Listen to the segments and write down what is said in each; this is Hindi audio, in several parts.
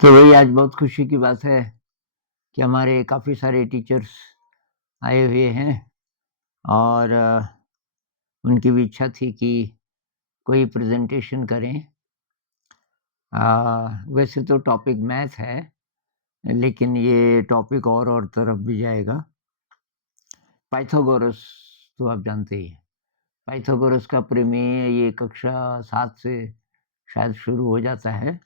तो वही आज बहुत खुशी की बात है कि हमारे काफ़ी सारे टीचर्स आए हुए हैं और उनकी भी इच्छा थी कि कोई प्रेज़ेंटेशन करें। वैसे तो टॉपिक मैथ है, लेकिन ये टॉपिक और तरफ भी जाएगा। पाइथागोरस तो आप जानते ही हैं। पाइथागोरस का प्रमेय ये कक्षा 7 से शायद शुरू हो जाता है।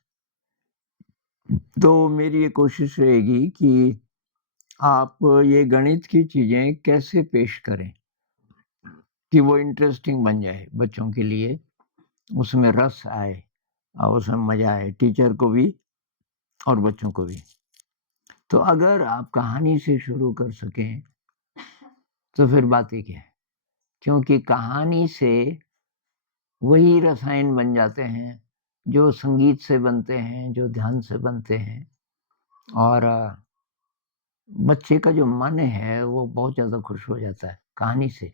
तो मेरी ये कोशिश रहेगी कि आप ये गणित की चीज़ें कैसे पेश करें कि वो इंटरेस्टिंग बन जाए बच्चों के लिए, उसमें रस आए और उसमें मज़ा आए टीचर को भी और बच्चों को भी। तो अगर आप कहानी से शुरू कर सकें, तो फिर बात ही क्या है? क्योंकि कहानी से वही रसायन बन जाते हैं, जो संगीत से बनते हैं, जो ध्यान से बनते हैं और बच्चे का जो मन है, वो बहुत ज़्यादा खुश हो जाता है कहानी से।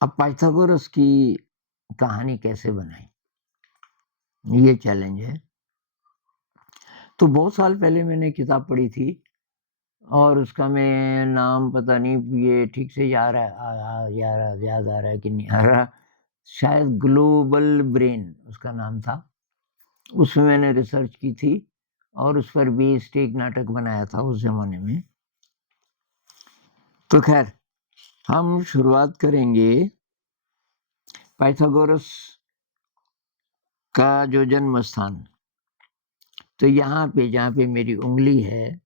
अब पाइथागोरस की कहानी कैसे बनाएँ? ये चैलेंज है। तो बहुत साल पहले मैंने किताब पढ़ी थी और उसका मैं नाम पता नहीं ये ठीक से याद याद आ रहा है कि नहीं आ रहा। शायद ग्लोबल ब्रेन उसका नाम था। उसमें मैंने रिसर्च की थी और उस पर बेस्ड एक नाटक बनाया था उस ज़माने में। तो ख़ैर हम शुरुआत करेंगे पाइथागोरस का जो जन्म स्थान। तो यहाँ पे जहाँ पे मेरी उँगली है,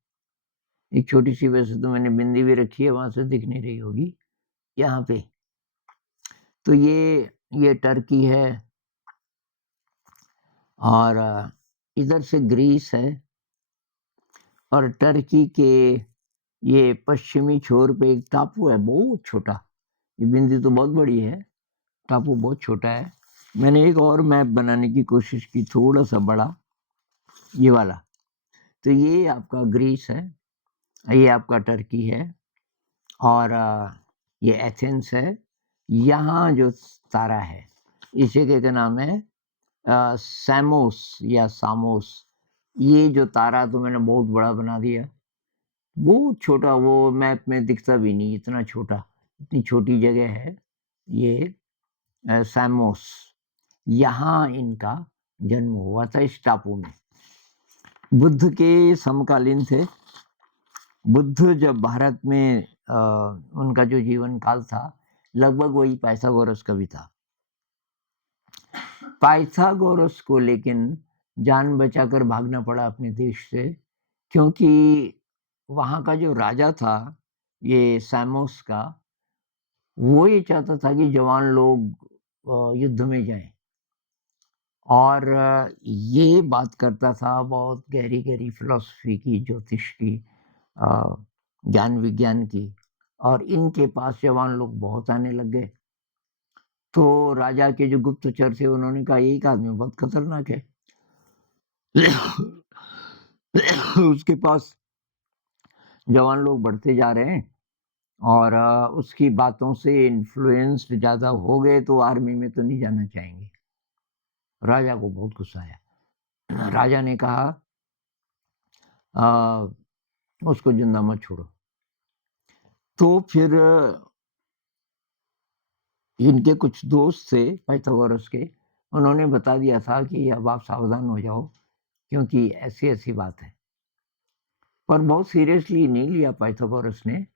एक छोटी-सी वैसे तो मैंने बिंदी भी रखी है, वहाँ से दिख नहीं रही होगी, यहाँ पे। तो ये टर्की है और इधर से ग्रीस है और टर्की के ये पश्चिमी छोर पे एक टापू है बहुत छोटा। ये बिंदी तो बहुत बड़ी है, टापू बहुत छोटा है। मैंने एक और मैप बनाने की कोशिश की थोड़ा-सा बड़ा, ये वाला। तो ये आपका ग्रीस है, ये आपका टर्की है और ये एथेंस है। यहाँ जो तारा है, इस जगह का नाम है सैमोस या सामोस। ये जो तारा तो मैंने बहुत बड़ा बना दिया। बहुत छोटा वो मैप में दिखता भी नहीं, इतना छोटा, इतनी छोटी जगह है ये सैमोस। यहाँ इनका जन्म हुआ था इस टापू में। बुद्ध के समकालीन थे। बुद्ध जब भारत में उनका जो जीवन काल था, लगभग वही पाइथागोरस का भी था। पाइथागोरस को लेकिन जान बचाकर भागना पड़ा अपने देश से, क्योंकि वहाँ का जो राजा था, ये सैमोस का, वो ये चाहता था कि जवान लोग युद्ध में जाएँ और ये बात करता था बहुत गहरी-गहरी फ़िलॉसफ़ी की, ज्योतिष की, ज्ञान विज्ञान की और इनके पास जवान लोग बहुत आने लग गए। तो राजा के जो गुप्तचर थे उन्होंने कहा एक आदमी बहुत खतरनाक है। उसके पास जवान लोग बढ़ते जा रहे हैं और उसकी बातों से इन्फ्लुएंस्ड ज़्यादा हो गए तो आर्मी में तो नहीं जाना चाहेंगे। राजा को बहुत गुस्सा आया। राजा ने कहा अ, उसको ज़िंदा मत छोड़ो। तो फिर इनके कुछ दोस्त थे पाइथागोरस के, उन्होंने बता दिया था कि अब आप सावधान हो जाओ क्योंकि ऐसी-ऐसी बात है। पर बहुत सीरियसली नहीं लिया पाइथागोरस ने।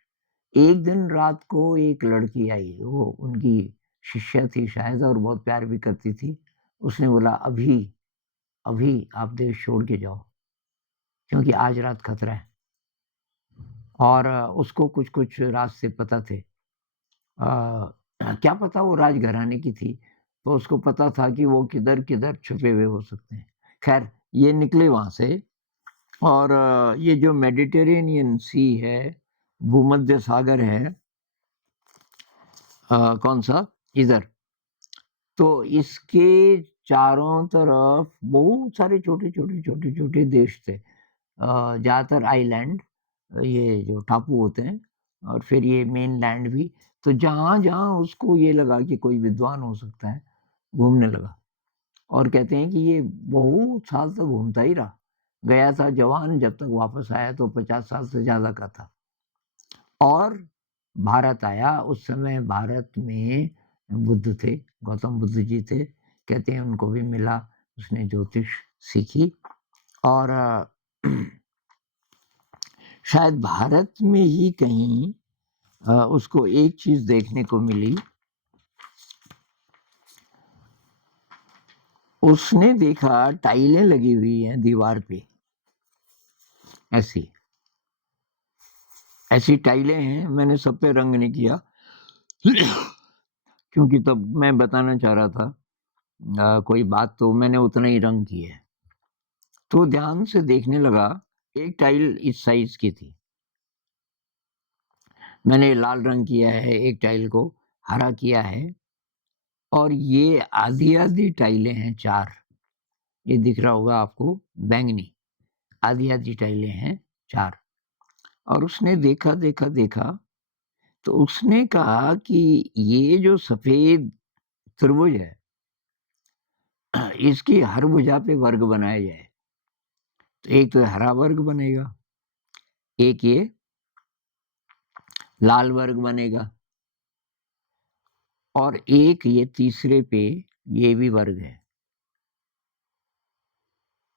एक दिन रात को एक लड़की आई, वो उनकी शिष्या थी शायद और बहुत प्यार भी करती थी। उसने बोला अभी, अभी आप देश छोड़ के जाओ, क्योंकि आज रात खतरा है। और उसको कुछ-कुछ रास्ते पता थे। क्या पता वो राजघराने की थी, तो उसको पता था कि वो किधर-किधर छुपे हुए हो सकते हैं। ख़ैर ये निकले वहाँ से और ये जो मेडिटेरेनियन सी है, भूमध्य सागर है कौन-सा? इधर। तो इसके चारों तरफ बहुत सारे छोटे-छोटे, छोटे-छोटे देश थे। ज़्यादातर आइलैंड, ये जो टापू होते हैं और फिर ये मेनलैंड भी। तो जहाँ-जहाँ उसको ये लगा कि कोई विद्वान हो सकता है, घूमने लगा और कहते हैं कि ये बहुत साल तक घूमता ही रहा। गया था जवान, जब तक वापस आया तो 50 साल से ज़्यादा का था। और भारत आया, उस समय भारत में बुद्ध थे, गौतम बुद्ध जी थे, कहते हैं उनको भी मिला, उसने ज्योतिष सीखी और शायद भारत में ही कहीं उसको एक चीज़ देखने को मिली, उसने देखा टाइलें लगी हुई हैं दीवार पे, ऐसी टाइलें हैं, मैंने सब पे रंग नहीं किया क्योंकि तब मैं बताना चाह रहा था कोई बात, तो मैंने उतना ही रंग किया है। तो ध्यान से देखने लगा, एक टाइल इस साइज की थी, मैंने लाल रंग किया है, एक टाइल को हरा किया है, और ये आधी-आधी टाइलें हैं 4, ये दिख रहा होगा आपको, बैंगनी, आधी-आधी टाइलें हैं 4। और उसने देखा, देखा, देखा, तो उसने कहा कि ये जो सफ़ेद त्रिभुज है, इसकी हर भुजा पे वर्ग बनाया जाए, तो एक तो हरा वर्ग बनेगा, एक ये लाल वर्ग बनेगा, और एक ये तीसरे पे ये भी वर्ग है।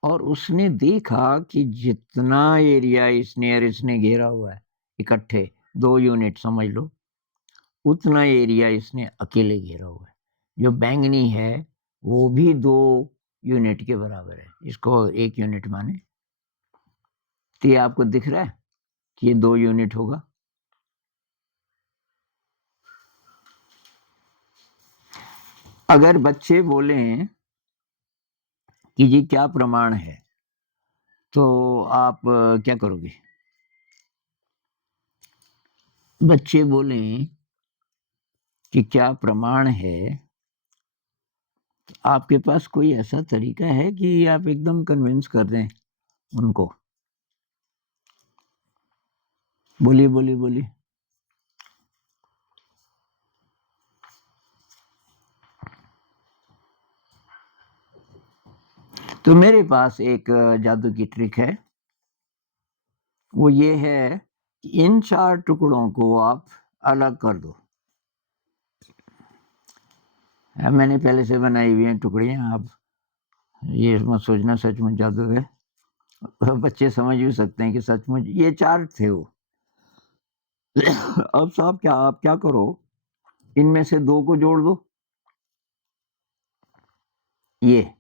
और उसने देखा कि जितना एरिया इसने घेरा हुआ है, इकट्ठे 2 यूनिट समझ लो, उतना एरिया इसने अकेले घेरा हुआ है। जो बैंगनी है वो भी 2 यूनिट के बराबर है, इसको 1 यूनिट माने, तो ये आपको दिख रहा है कि ये 2 यूनिट होगा। अगर बच्चे बोले कि जी क्या प्रमाण है, तो आप क्या करोगे? बच्चे बोले कि क्या प्रमाण है, आपके पास कोई ऐसा तरीका है कि आप एकदम कन्विंस कर दें उनको? बोलिए, बोलिए, बोलिए। तो मेरे पास एक जादू की ट्रिक है, वो ये है कि इन 4 टुकड़ों को आप अलग कर दो। मैंने पहले से बनाई हुई हैं टुकड़ियाँ, आप ये मत सोचना सचमुच जादू है। बच्चे समझ भी सकते हैं कि सचमुच ये 4 थे वो। अब साहब आप क्या करो, इनमें से 2 को जोड़ दो, ये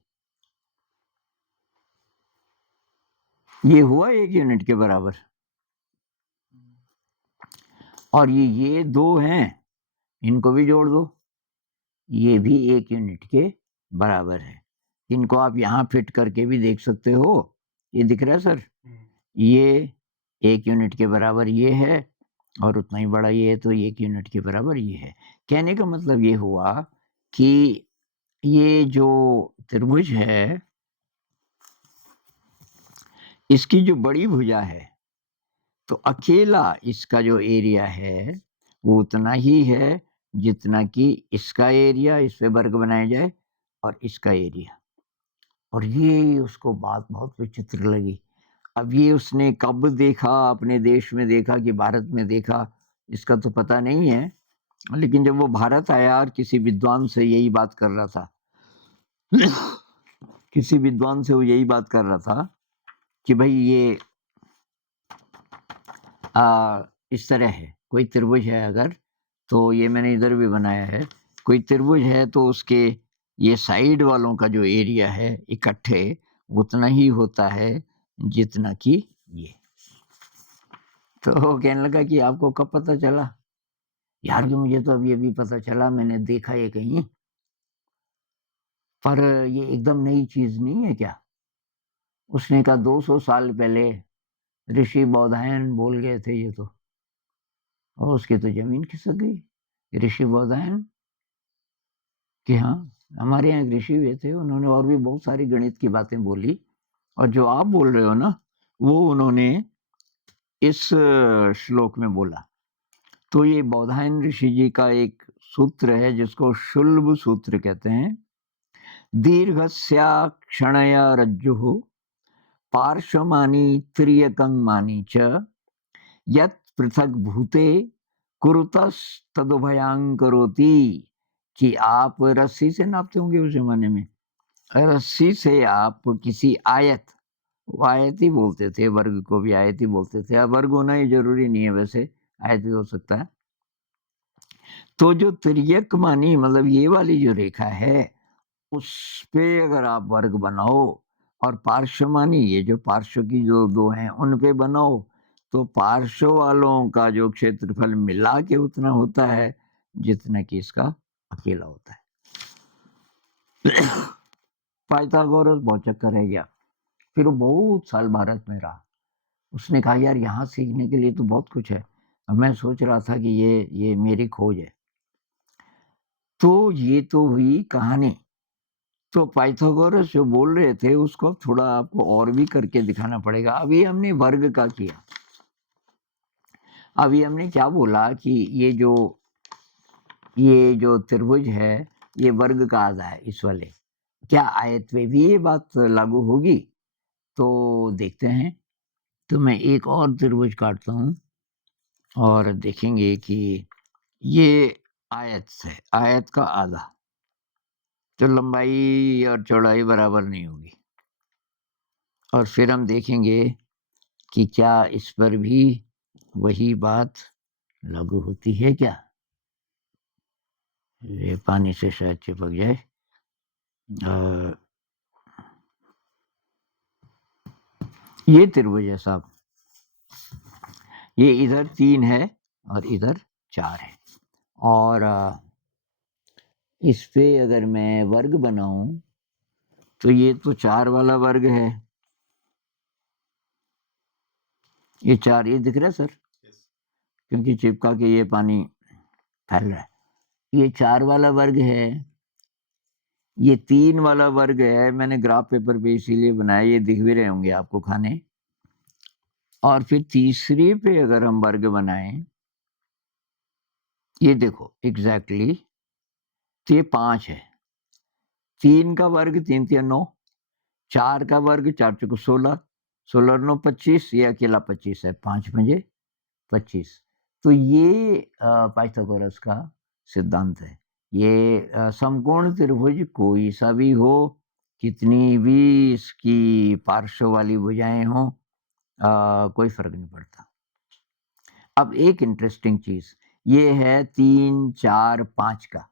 हुआ 1 यूनिट के बराबर। और ये 2 हैं, इनको भी जोड़ दो, ये भी 1 यूनिट के बराबर है। इनको आप यहाँ फिट करके भी देख सकते हो, ये दिख रहा है सर? ये 1 यूनिट के बराबर ये है, और उतना ही बड़ा ये है, तो 1 यूनिट के बराबर ये है। कहने का मतलब ये हुआ कि ये जो त्रिभुज है, इसकी जो बड़ी भुजा है, तो अकेला इसका जो एरिया है, वो उतना ही है जितना कि इसका एरिया, इस पे वर्ग बनाया जाए, और इसका एरिया। और ये उसको बात बहुत विचित्र लगी। अब ये उसने कब देखा, अपने देश में देखा कि भारत में देखा, इसका तो पता नहीं है। लेकिन जब वो भारत आया और किसी विद्वान से यही बात कर रहा था किसी विद्वान से वो यही बात कर रहा था कि भाई ये इस तरह है, कोई त्रिभुज है अगर, तो ये मैंने इधर भी बनाया है, कोई त्रिभुज है तो उसके ये साइड वालों का जो एरिया है इकट्ठे उतना ही होता है जितना कि ये। तो वो कहने लगा कि आपको कब पता चला? यार कि मुझे तो अब ये भी पता चला, मैंने देखा ये कहीं, पर ये एकदम नई चीज नहीं है क्या? उसने कहा 200 साल पहले ऋषि बौधायन बोल गए थे ये तो, और उसकी तो जमीन खिसक गई। ऋषि बौधायन कि हाँ, हमारे यहाँ एक ऋषि हुए थे, उन्होंने और भी बहुत सारी गणित की बातें बोली, और जो आप बोल रहे हो ना, वो उन्होंने इस श्लोक में बोला। तो ये बौधायन ऋषि जी का एक सूत्र है जिसको शुल्ब सूत्र कहते हैं। दीर्घस्या क्षणया रज्जुः पार्श्वमानी त्रियकंमानी च यत् पृथक भूते कुरुतस्तदुभयां करोति, कि आप रस्सी से नापते होंगे उस जमाने में। रस्सी से आप किसी आयत, वो आयत ही बोलते थे, वर्ग को भी आयत ही बोलते थे। अब वर्ग होना ही जरूरी नहीं है, वैसे आयत भी हो सकता है। तो जो तिर्यकमानी मतलब ये वाली जो रेखा है, उस पे अगर आप वर्ग बनाओ और पार्श्वमानी, ये जो पार्श्व की जो दो हैं उन पे बनाओ, तो पार्श्व वालों का जो क्षेत्रफल मिला के उतना होता है जितना कि इसका अकेला होता है। पाइथागोरस बहुत चक्कर रह गया, फिर वो बहुत साल भारत में रहा। उसने कहा यार यहाँ सीखने के लिए तो बहुत कुछ है, अब मैं सोच रहा था कि ये मेरी खोज है। तो ये तो हुई कहानी। तो पाइथागोरस जो बोल रहे थे उसको थोड़ा आपको और भी करके दिखाना पड़ेगा। अभी हमने वर्ग का किया, अभी हमने क्या बोला कि ये जो त्रिभुज है ये वर्ग का आधा है इस वाले। क्या आयत पे भी ये बात लागू होगी? तो देखते हैं। तो मैं एक और त्रिभुज काटता हूं और देखेंगे कि ये आयत है, आयत का आधा, तो लंबाई और चौड़ाई बराबर नहीं होगी। और फिर हम देखेंगे कि क्या इस पर भी वही बात लागू होती है क्या। ये पानी से शायद चिपक जाए। ये त्रिभुज है साहब, ये इधर 3 है और इधर 4 है। और इस पे अगर मैं वर्ग बनाऊं तो ये तो 4 वाला वर्ग है। ये 4, ये दिख रहा है सर? क्योंकि चिपका के ये पानी फैल रहा है। ये 4 वाला वर्ग है, ये 3 वाला वर्ग है। मैंने ग्राफ पेपर पे इसीलिए बनाया, ये दिख भी रहे होंगे आपको खाने। और फिर तीसरी पे अगर हम वर्ग बनाएं, ये देखो एग्जैक्टली, तो ये 5 है। 3 का वर्ग 3 3 9, 4 का वर्ग 4 चौको 16, 16 9 25, ये अकेला 25 है, 5 पंजे 25। तो ये पाइथागोरस का सिद्धांत है। ये समकोण त्रिभुज कोई सा भी हो, कितनी भी इसकी पार्श्व वाली भुजाएं हो, कोई फर्क नहीं पड़ता। अब एक इंटरेस्टिंग चीज ये है 3 4 5 का,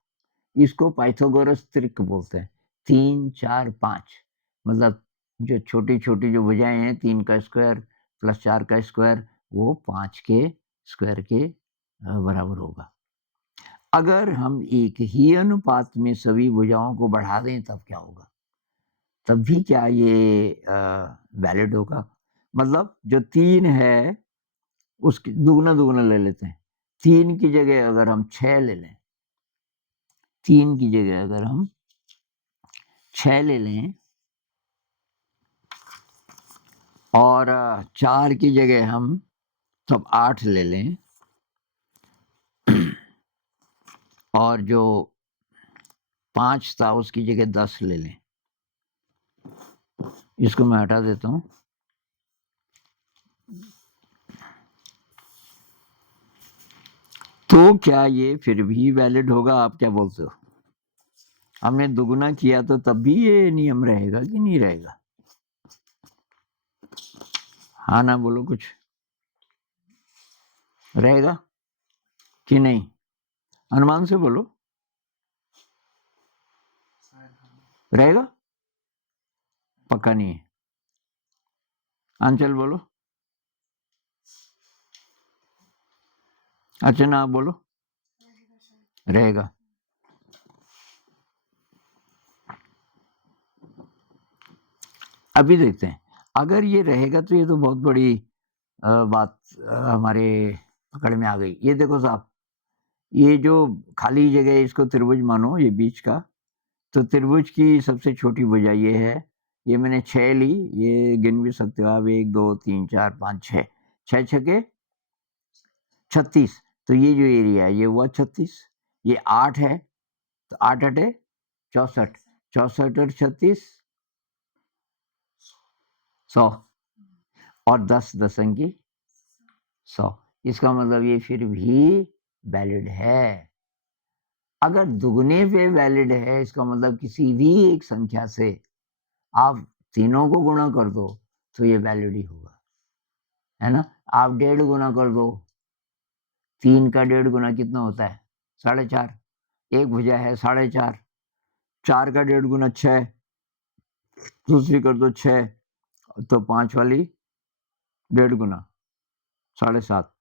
इसको पाइथागोरस त्रिक बोलते हैं। 3 4 5 मतलब जो छोटी छोटी जो भुजाएं हैं, 3 का स्क्वायर प्लस 4 का स्क्वायर, वो 5 के स्क्वायर के बराबर होगा। अगर हम एक ही अनुपात में सभी भुजाओं को बढ़ा दें तब क्या होगा? तब भी क्या ये वैलिड होगा? मतलब जो 3 है उसकी दुगना दुगना ले लेते हैं। 3 की जगह अगर हम 6 ले लें, 3 की जगह अगर हम 6 ले लें, और 4 की जगह हम तब 8 ले लें, और जो 5 था उसकी जगह 10 ले लें। इसको मैं हटा देता हूं। तो क्या ये फिर भी वैलिड होगा? आप क्या बोलते हो? हमने दुगुना किया तो तब भी ये नियम रहेगा कि नहीं रहेगा? हाँ ना बोलो, कुछ रहेगा कि नहीं? अनुमान से बोलो, रहेगा? पक्का नहीं है। अंचल बोलो। अच्छा ना, आप बोलो। रहेगा। अभी देखते हैं। अगर ये रहेगा तो ये तो बहुत बड़ी बात हमारे पकड़ में आ गई। ये देखो साहब, ये जो खाली जगह है इसको त्रिभुज मानो, ये बीच का। तो त्रिभुज की सबसे छोटी भुजा ये है। ये मैंने 6 ली, ये गिन भी सकते हो आप, 1 2 3 4 5 6, 6 छके 36। तो ये जो एरिया है ये हुआ 36। ये 8 है, तो 8 8 64, 64 और 36 100। और 10 10 अंकी 100। इसका मतलब ये फिर भी वैलिड है। अगर दुगने पे वैलिड है, इसका मतलब किसी भी एक संख्या से आप तीनों को गुणा कर दो तो ये वैलिड ही होगा, है ना। आप 1.5 गुना कर दो, 3 का 1.5 गुना कितना होता है? 4.5। एक भुजा है 4.5, 4 का 1.5 गुना 6, दूसरी कर दो 6, तो 5 वाली 1.5 गुना 7.5,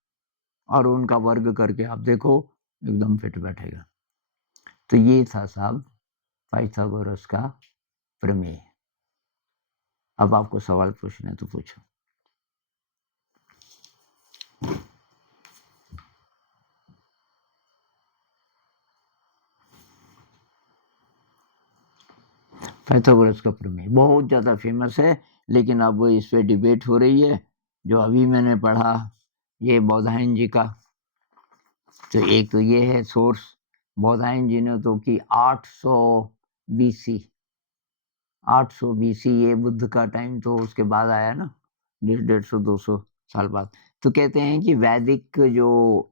और उनका वर्ग करके आप देखो एकदम फिट बैठेगा। तो ये था साहब पाइथागोरस का प्रमेय। अब आपको सवाल पूछना है तो पूछो। पाइथागोरस का प्रमेय बहुत ज़्यादा फेमस है, लेकिन अब इस पे डिबेट हो रही है। जो अभी मैंने पढ़ा ये बौधायन जी का, तो एक तो ये है सोर्स, बौधायन जी ने तो कि 800 BC, 800 BC, ये बुद्ध का टाइम तो उसके बाद आया ना, 150-200 साल बाद। तो कहते हैं कि वैदिक जो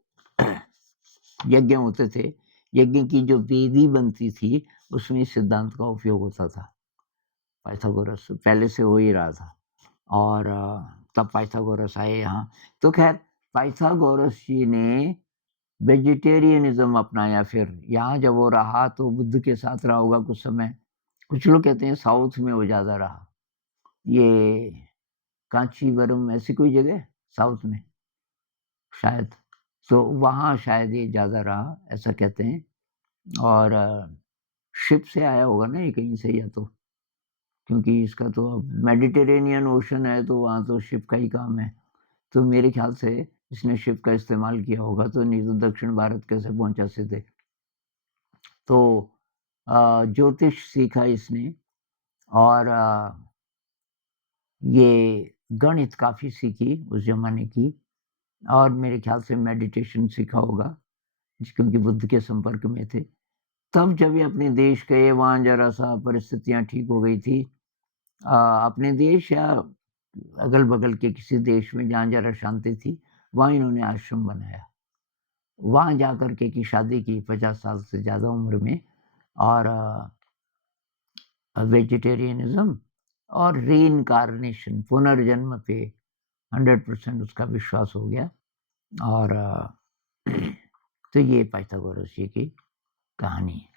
यज्ञ होते थे, यज्ञ की जो वेदी बनती थी उसमें इस सिद्धांत का उपयोग होता था। पाइथागोरस पहले से हो ही रहा था, और तब पाइथागोरस आए यहाँ। तो खैर पाइथागोरस जी ने वेजिटेरियनिज्म अपनाया। फिर यहाँ जब वो रहा तो बुद्ध के साथ रहा होगा कुछ समय। कुछ लोग कहते हैं साउथ में वो ज़्यादा रहा, ये कांचीवरम ऐसी कोई जगह साउथ में शायद, तो वहाँ शायद ये ज़्यादा रहा ऐसा कहते हैं। और शिप से आया होगा ना ये कहीं से, या तो क्योंकि इसका तो अब मेडिटेरेनियन ओशन है तो वहाँ तो शिप का ही काम है। तो मेरे ख्याल से इसने शिप का इस्तेमाल किया होगा, तो नहीं तो दक्षिण भारत कैसे पहुंचा सीधे। तो ज्योतिष सीखा इसने, और ये गणित काफ़ी सीखी उस जमाने की, और मेरे ख्याल से मेडिटेशन सीखा होगा क्योंकि बुद्ध के संपर्क में थे। तब जब ये अपने देश गए, वहाँ जरा सा परिस्थितियाँ ठीक हो गई थी। अपने देश या अगल बगल के किसी देश में जहाँ जरा शांति थी, वहाँ इन्होंने आश्रम बनाया। वहाँ जा कर के की शादी की 50 साल से ज़्यादा उम्र में, और वेजिटेरियनिज्म और रीइंकार्नेशन, पुनर्जन्म पे 100% उसका विश्वास हो गया। और तो ये पाइथागोरस जी की कहानी है।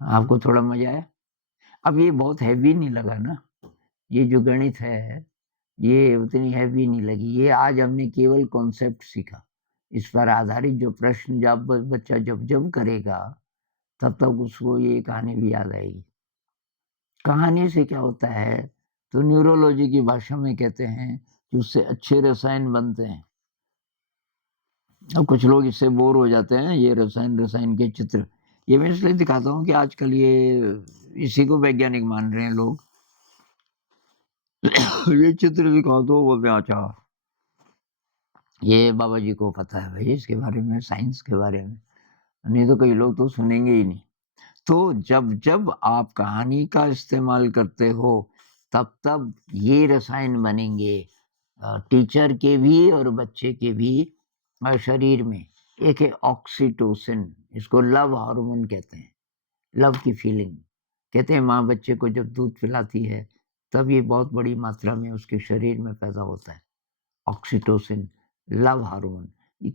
आपको थोड़ा मजा आया? अब ये बहुत हैवी नहीं लगा ना, ये जो गणित है ये उतनी हैवी नहीं लगी। ये आज हमने केवल कॉन्सेप्ट सीखा, इस पर आधारित जो प्रश्न जब बच्चा जब जब करेगा तब तक उसको ये कहानी भी याद आएगी। कहानी से क्या होता है, तो न्यूरोलॉजी की भाषा में कहते हैं कि उससे अच्छे रसायन बनते हैं। अब कुछ लोग इससे बोर हो जाते हैं, ये रसायन के चित्र, ये मैं इसलिए दिखाता हूँ कि आजकल ये इसी को वैज्ञानिक मान रहे हैं लोग। ये चित्र दिखा दो, बोलते हैं अच्छा ये बाबा जी को पता है भाई इसके बारे में, साइंस के बारे में, नहीं तो कई लोग तो सुनेंगे ही नहीं। तो जब जब आप कहानी का इस्तेमाल करते हो तब तब ये रसायन बनेंगे टीचर के भी और बच्चे के भी शरीर में। एक है ऑक्सीटोसिन, इसको लव हार्मोन कहते हैं, लव की फीलिंग। कहते हैं माँ बच्चे को जब दूध पिलाती है तब ये बहुत बड़ी मात्रा में उसके शरीर में पैदा होता है ऑक्सीटोसिन, लव हार्मोन।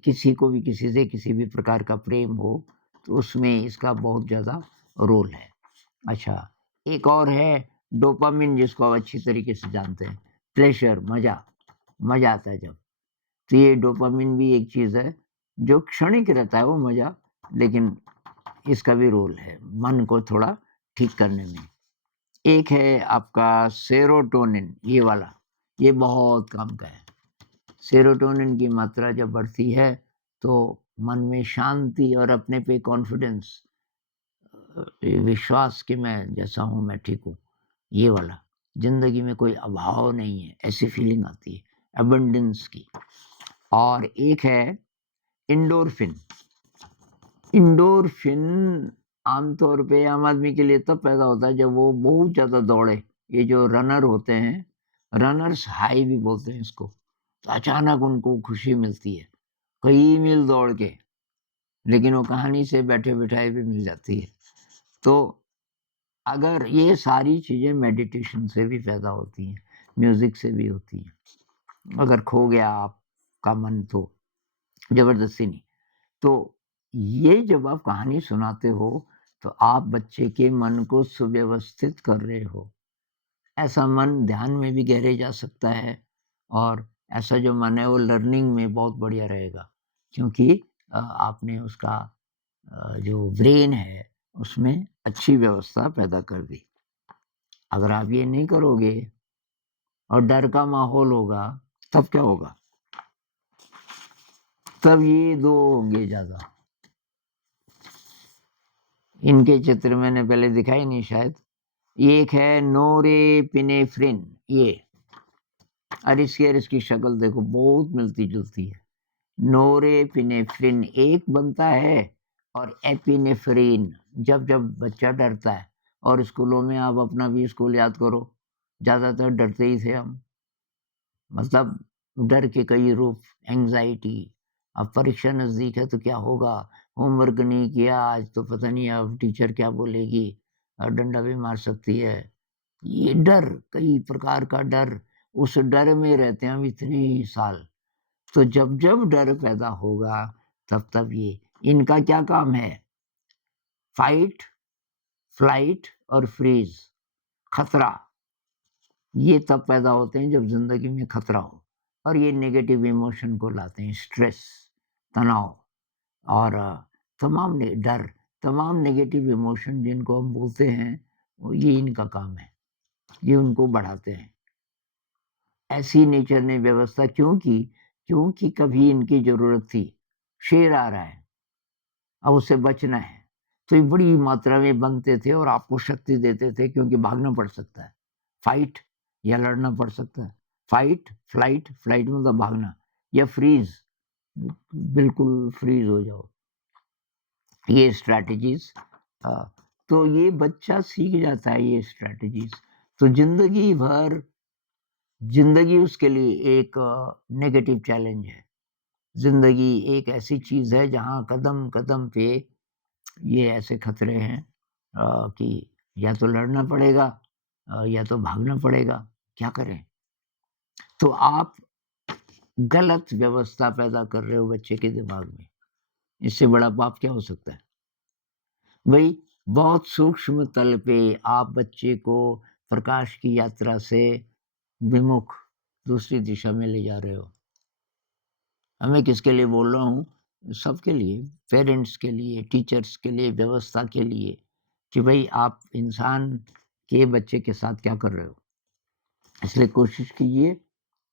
किसी को भी किसी से किसी भी प्रकार का प्रेम हो तो उसमें इसका बहुत ज़्यादा रोल है। अच्छा, एक और है डोपामिन, जिसको आप अच्छी तरीके से जानते हैं, प्लेजर, मजा, मजा आता है जब। तो ये डोपामिन भी एक चीज़ है जो क्षणिक रहता है वो मजा, लेकिन इसका भी रोल है मन को थोड़ा ठीक करने में। एक है आपका सेरोटोनिन, ये वाला, ये बहुत काम का है। सेरोटोनिन की मात्रा जब बढ़ती है तो मन में शांति और अपने पे कॉन्फिडेंस, विश्वास कि मैं जैसा हूँ मैं ठीक हूँ, ये वाला, जिंदगी में कोई अभाव नहीं है ऐसी फीलिंग आती है, अबंडेंस की। और एक है इंडोर्फिन। इंडोर्फिन आमतौर पे आम आदमी के लिए तब पैदा होता है जब वो बहुत ज़्यादा दौड़े। ये जो रनर होते हैं रनर्स हाई भी बोलते हैं इसको। तो अचानक उनको खुशी मिलती है, कई मील दौड़ के, लेकिन वो कहानी से बैठे-बिठाए भी मिल जाती है। तो अगर ये सारी चीज़ें मेडिटेशन से भी पैदा होती हैं, म्यूज़िक से भी होती हैं। अगर खो गया आपका मन तो ज़बरदस्ती नहीं। तो ये जब आप कहानी सुनाते हो, तो आप बच्चे के मन को सुव्यवस्थित कर रहे हो। ऐसा मन ध्यान में भी गहरे जा सकता है और ऐसा जो मन है वो लर्निंग में बहुत बढ़िया रहेगा, क्योंकि आपने उसका जो ब्रेन है उसमें अच्छी व्यवस्था पैदा कर दी। अगर आप ये नहीं करोगे और डर का माहौल होगा, तब क्या होगा? तब ये 2 होंगे ज़्यादा। इनके चित्र मैंने पहले दिखाए नहीं शायद। एक है नोरेपिनेफ्रिन, ये, और इसकी शक्ल देखो बहुत मिलती-जुलती है। नोरेपिनेफ्रिन एक बनता है और एपिनेफ्रिन जब बच्चा डरता है, और स्कूलों में आप अपना भी स्कूल याद करो, ज़्यादातर डरते ही थे हम। मतलब डर के कई रूप, एंग्ज़ायटी, अब परीक्षा नज़दीक है तो क्या होगा? होमवर्क नहीं किया आज तो पता नहीं अब टीचर क्या बोलेगी, डंडा भी मार सकती है। ये डर, कई प्रकार का डर, उस डर में रहते हैं हम इतने साल। तो जब-जब डर पैदा होगा, तब-तब ये, इनका क्या काम है? फाइट, फ्लाइट और फ्रीज़, खतरा। ये तब पैदा होते हैं जब ज़िंदगी में खतरा हो, और ये नेगेटिव इमोशन को लाते हैं, स्ट्रेस, तनाव और तमाम नेगेटिव इमोशन जिनको हम बोलते हैं, वो ये इनका काम है। ये उनको बढ़ाते हैं। ऐसी नेचर ने व्यवस्था क्यों की? क्योंकि कभी इनकी ज़रूरत थी। शेर आ रहा है, अब उससे बचना है। तो ये बड़ी मात्रा में बनते थे और आपको शक्ति देते थे, क्योंकि भागना पड़ सकता है। फाइट, या लड़ना पड़ सकता है। फाइट, फ्लाइट, फ्लाइट मतलब भागना, या फ्रीज़, बिल्कुल फ्रीज़ हो जाओ। ये स्ट्रैटेजीज़, तो ये बच्चा सीख जाता है ये स्ट्रैटेजीज़। तो ज़िंदगी उसके लिए एक नेगेटिव चैलेंज है। ज़िंदगी एक ऐसी चीज़ है जहाँ कदम-कदम पे ये ऐसे खतरे हैं कि या तो लड़ना पड़ेगा, या तो भागना पड़ेगा, क्या करें? तो आप गलत व्यवस्था पैदा कर रहे हो बच्चे के दिमाग में, इससे बड़ा पाप क्या हो सकता है? भई बहुत सूक्ष्म तल पे आप बच्चे को प्रकाश की यात्रा से विमुख दूसरी दिशा में ले जा रहे हो। अब मैं किसके लिए बोल रहा हूँ? सबके लिए, पेरेंट्स के लिए, टीचर्स के लिए, व्यवस्था के लिए, कि भई आप इंसान के बच्चे के साथ क्या कर रहे हो? इसलिए कोशिश कीजिए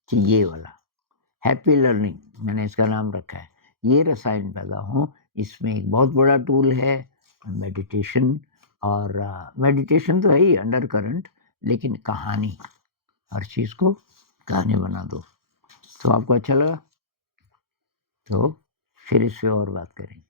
कि ये वाला हैप्पी लर्निंग, मैंने इसका नाम रखा है, ये रसायन पैदा हों। इसमें एक बहुत बड़ा टूल है मेडिटेशन, और मेडिटेशन तो है ही अंडर करंट, लेकिन कहानी, हर चीज़ को कहानी बना दो। तो आपको अच्छा लगा? तो फिर इस पे और बात करेंगे।